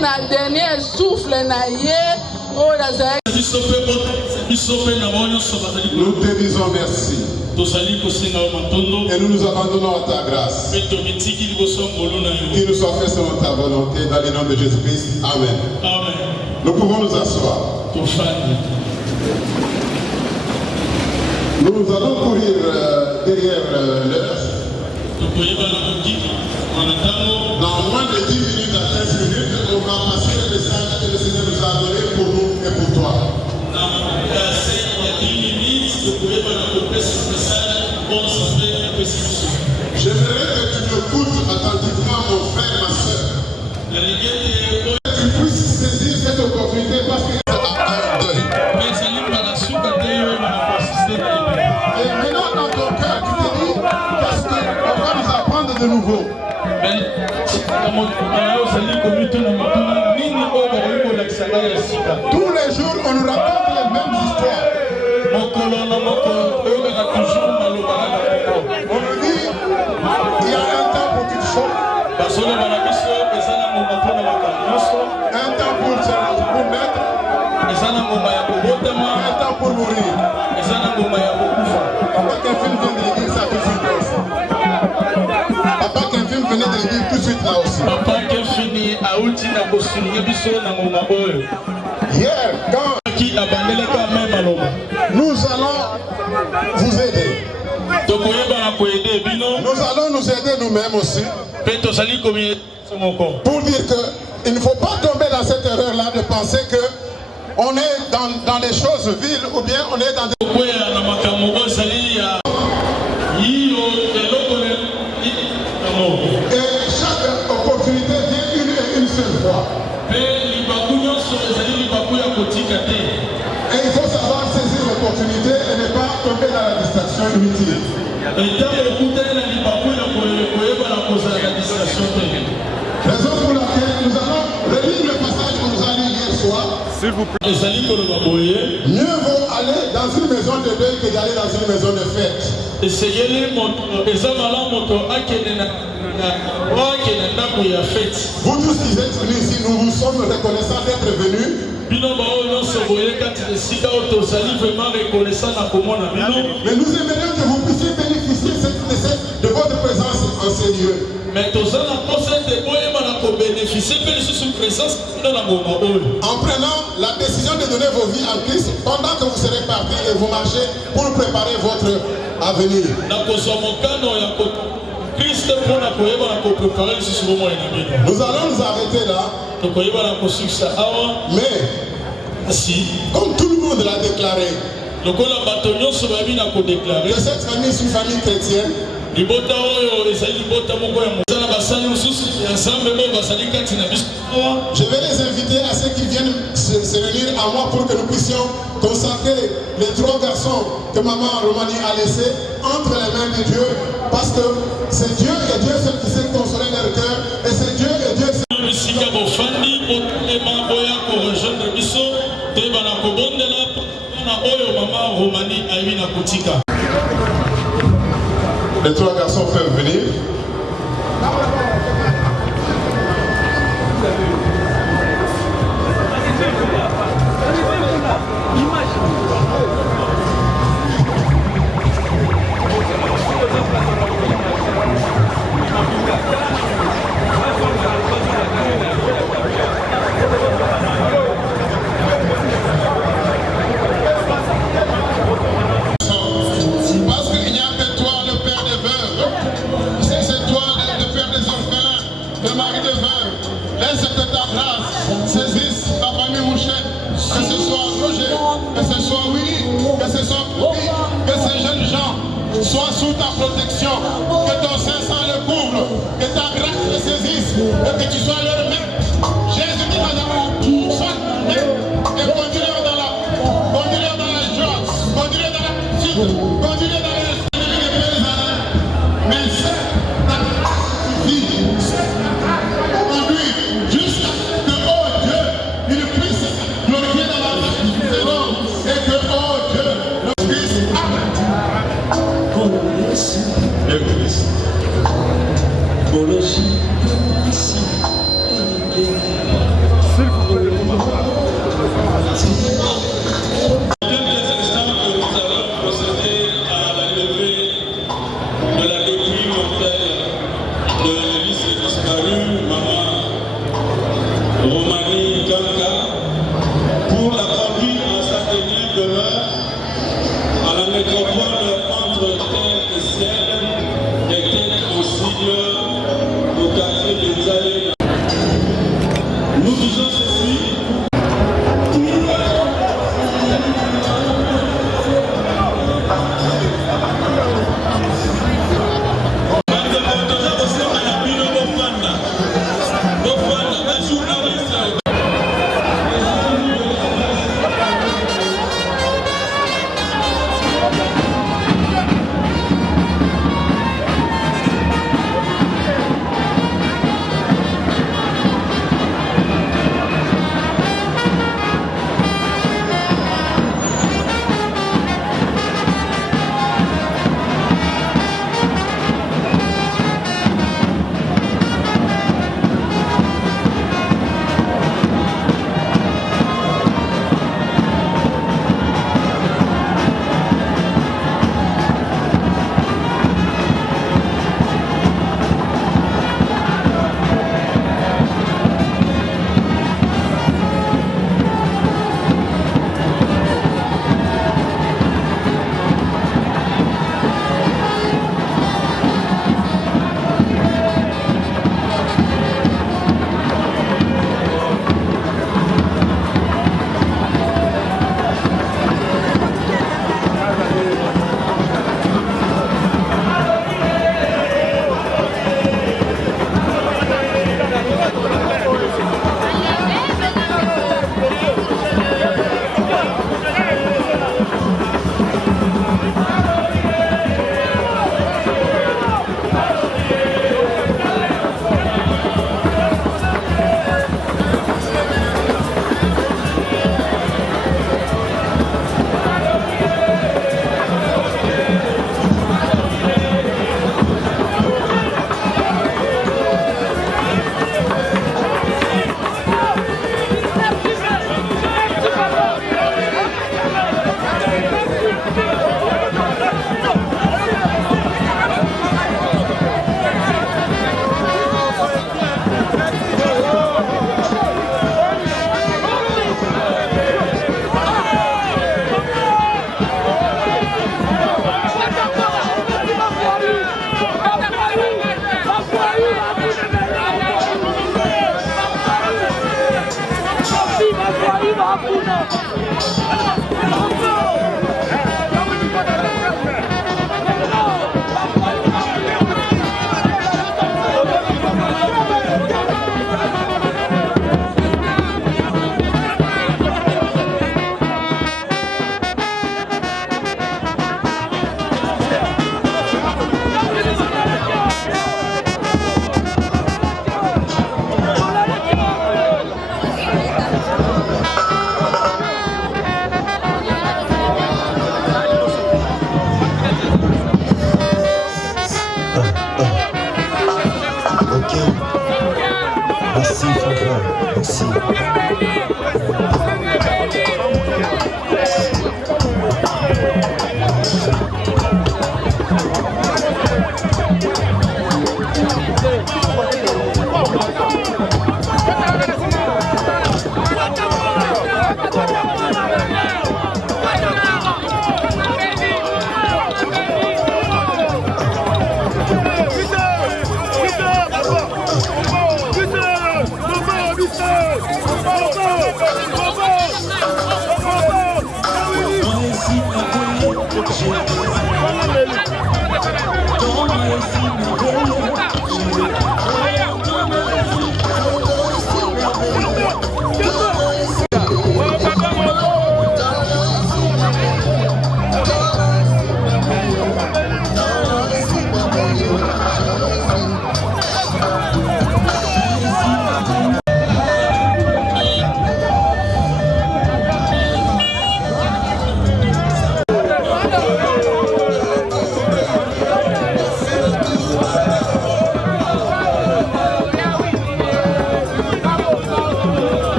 na dernier souffle na ye. Nous te disons merci. Et nous nous abandonnons à ta grâce. Qu'il nous soit fait selon ta volonté, dans le nom de Jésus-Christ. Amen. Amen. Nous pouvons nous asseoir. Nous allons courir derrière l'heure. Dans moins de 10 minutes à 15 minutes, on va passer le message que le Seigneur nous a donné pour nous et pour toi. J'aimerais que tu m'écoutes attentivement, mon frère, ma soeur. Que tu puisses saisir cette opportunité parce qu'il y a un deuil. Et maintenant dans ton cœur, tu te dis, qu'est-ce qu'on va nous apprendre de nouveau? Tous les jours, on nous raconte les mêmes histoires. On nous dit, il y a un temps pour toute chose. Un temps pour naître. Un temps pour mourir. Papa Kevin vient de le dire ça tout de suite aussi. Papa Kevin venait de le dire tout de suite là aussi. Hier, quand nous allons vous aider. Nous allons nous aider nous-mêmes aussi. Pour dire qu'il ne faut pas tomber dans cette erreur-là de penser que on est dans les choses viles ou bien on est dans des... Et chaque opportunité vient une et une seule fois. Et il faut savoir saisir l'opportunité et ne pas tomber dans la distraction inutile. Raison pour laquelle nous allons relire le passage qu'on nous a lu hier soir. S'il vous plaît. Mieux vaut aller dans une maison de deuil que d'aller dans une maison de fête. Vous tous qui êtes venus ici, nous vous sommes reconnaissants d'être venus. Mais nous aimerions que vous puissiez bénéficier de votre présence en ces lieux. En prenant la décision de donner vos vies à Christ pendant que vous serez partis et vous marchez pour préparer votre avenir. Nous allons nous arrêter là. Mais comme tout le monde l'a déclaré, que cette famille est une famille chrétienne. Je vais les inviter à ceux qui viennent se réunir à moi pour que nous puissions consacrer les 3 garçons que maman Romani a laissés entre les mains de Dieu, parce que c'est Dieu et Dieu seul qui sait consoler leur cœur, et c'est Dieu et Dieu seul. Les 3 garçons peuvent venir. Parce qu'il n'y a que toi, le Père des veuves. C'est toi, le Père des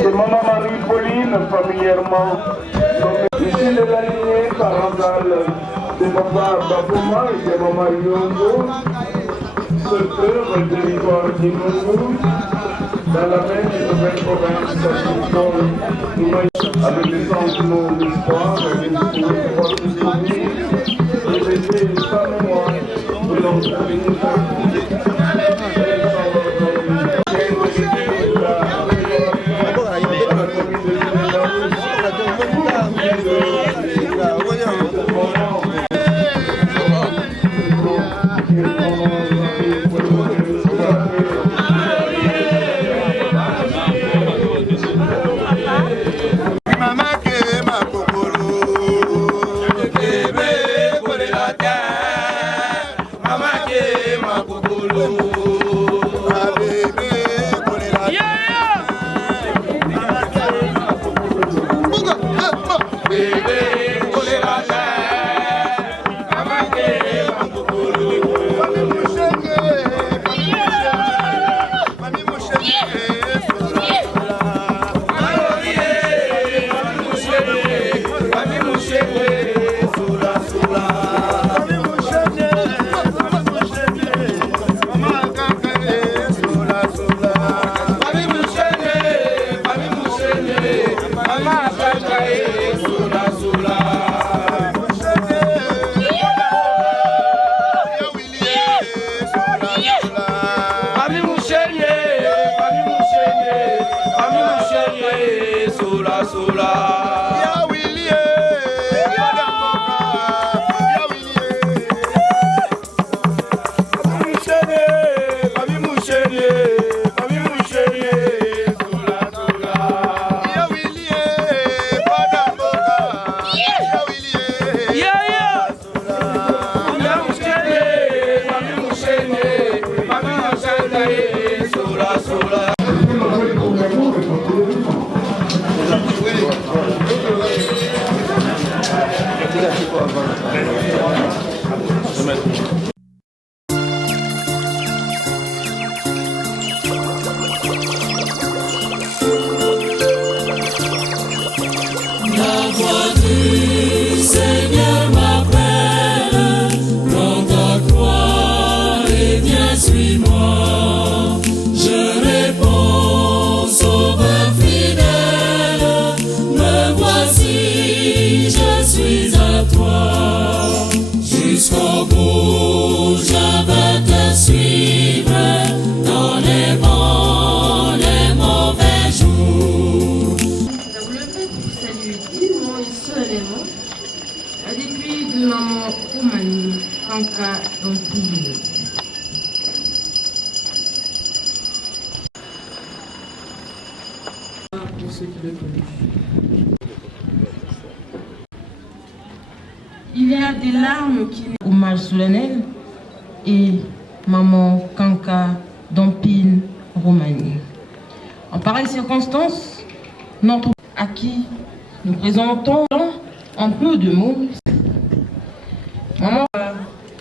C'est Maman Marie-Pauline, familièrement nommée. Ici de la lignée parentale de Papa Babouma et de Maman Yongo, secteur de territoire d'Inougou, dans la même et nouvelle province avec les sentiments d'espoir et des souvenirs et des sans mémoire de l'entreprise. Mama, sola sola. Ya Willie, ya Damoka, ya Willie. Papi Mouchene, sola sola. Ya Willie, ya Damoka, ya Willie. Ya sola. Ya Mouchene, Papi Mouchene, sola sola. La voix du Seigneur m'appelle, prends ta croix et viens suis-moi. Je réponds, Sauveur fidèle, me voici, je suis à toi. Jusqu'au bout, je veux te suivre, dans les bons, les mauvais jours. Je voulais vous saluer vivement et solennellement depuis de maman Roumanie, Kanka, dans tout le monde. Pour ceux qui le connaissent. Il y a des larmes qui hommage solennel et maman Kanka d'Ampine Roumanie. En pareille circonstance, notre à qui nous présentons en peu de mots maman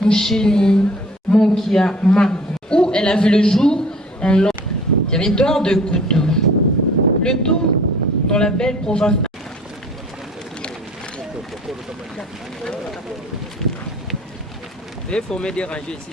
Moucheni Monkia Marie, où elle a vu le jour en territoire de Koutou, le tout dans la belle province. Il faut me déranger ici.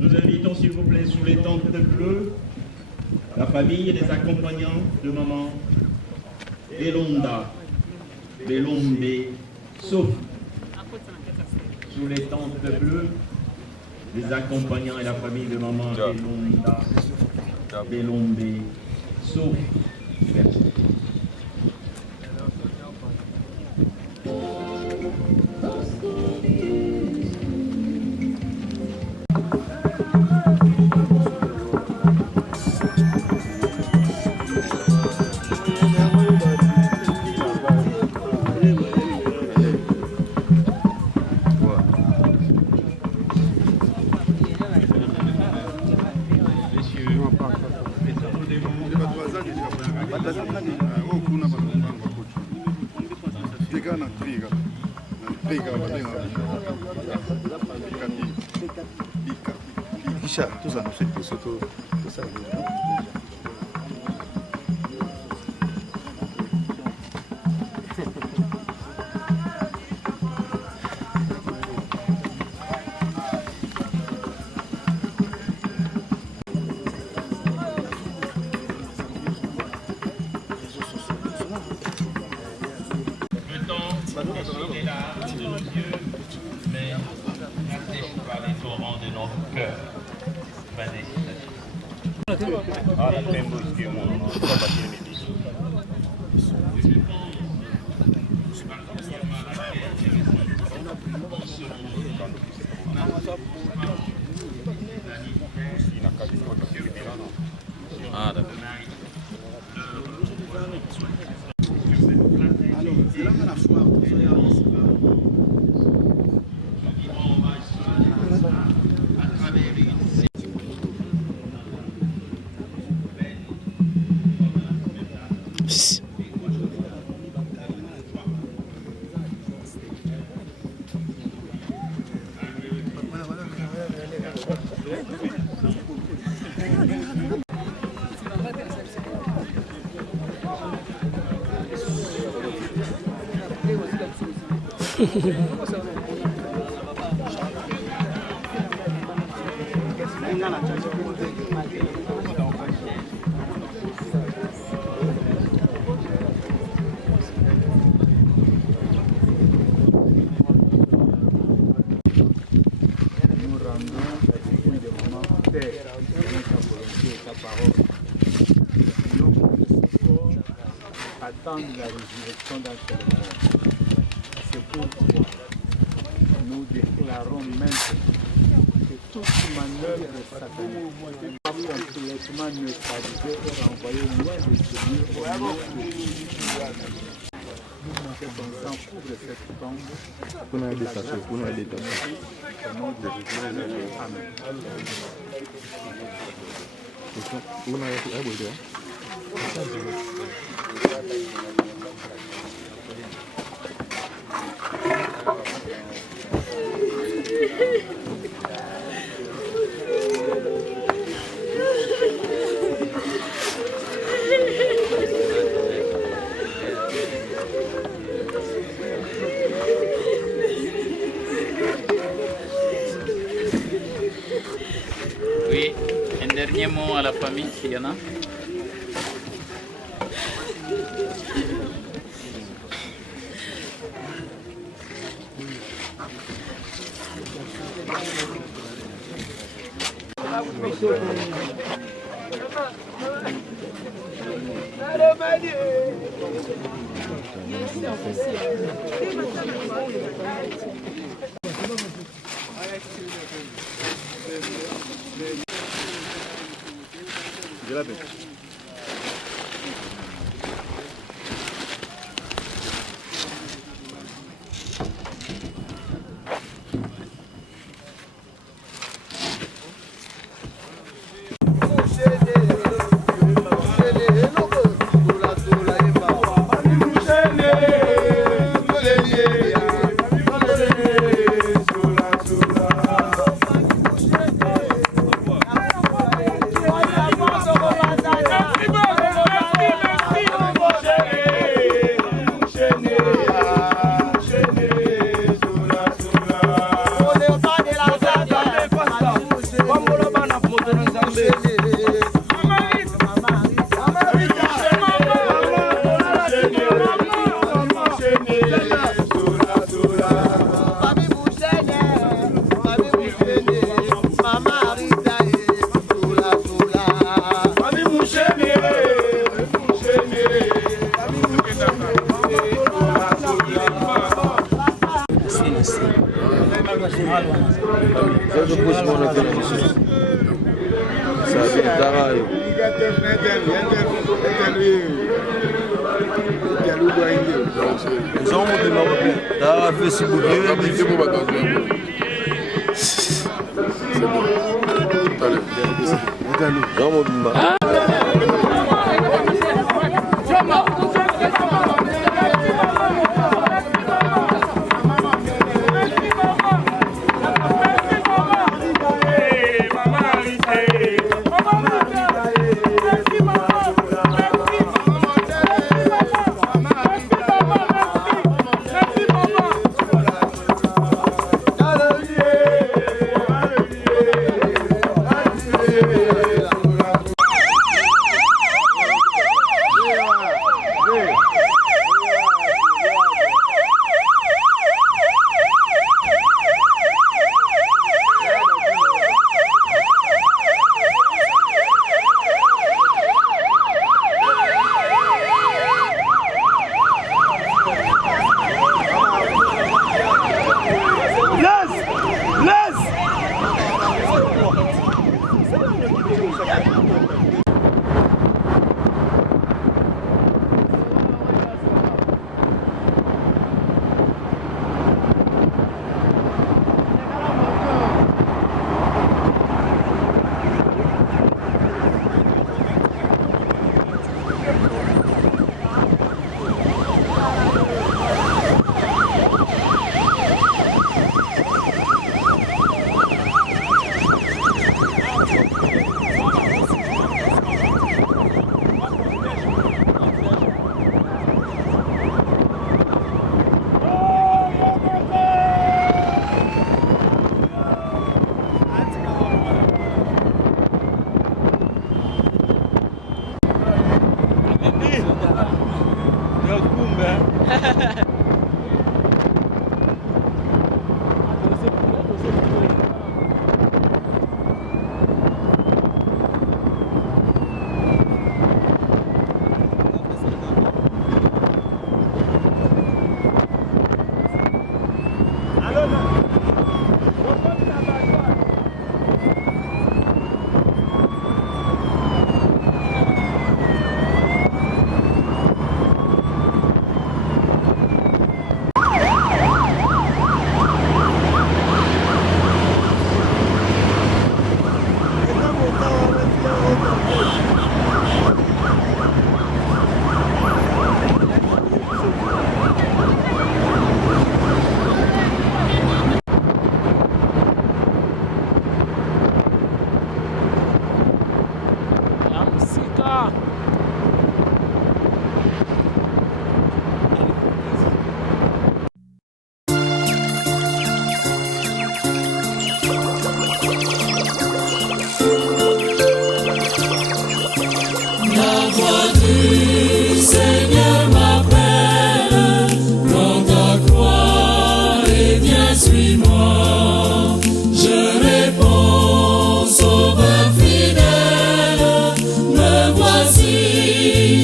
Nous invitons s'il vous plaît sous les tentes bleues la famille et les accompagnants de maman Elonda Belombe Sophie. Sous les tentes bleues, les accompagnants et la famille de maman Elonda Belombe Sophie. Merci. Tout ça, nous surtout ça. Le temps est là de nos yeux, mais n'atteigne pas les torrents de notre cœur. Ah, d'accord. Attendre la résurrection d'un tel monde. C'est pourquoi nous déclarons maintenant que toute manœuvre satanique complètement neutralisée et renvoyée loin de ce lieu au nom de Jésus. Que ton sang couvre cette tombe. Au nom de Jésus. Amen. Oui, un dernier mot à la famille, s'il y en a.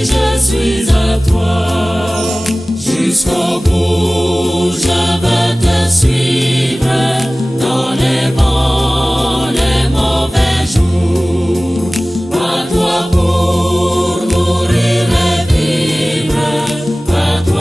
Je suis à toi jusqu'au bout.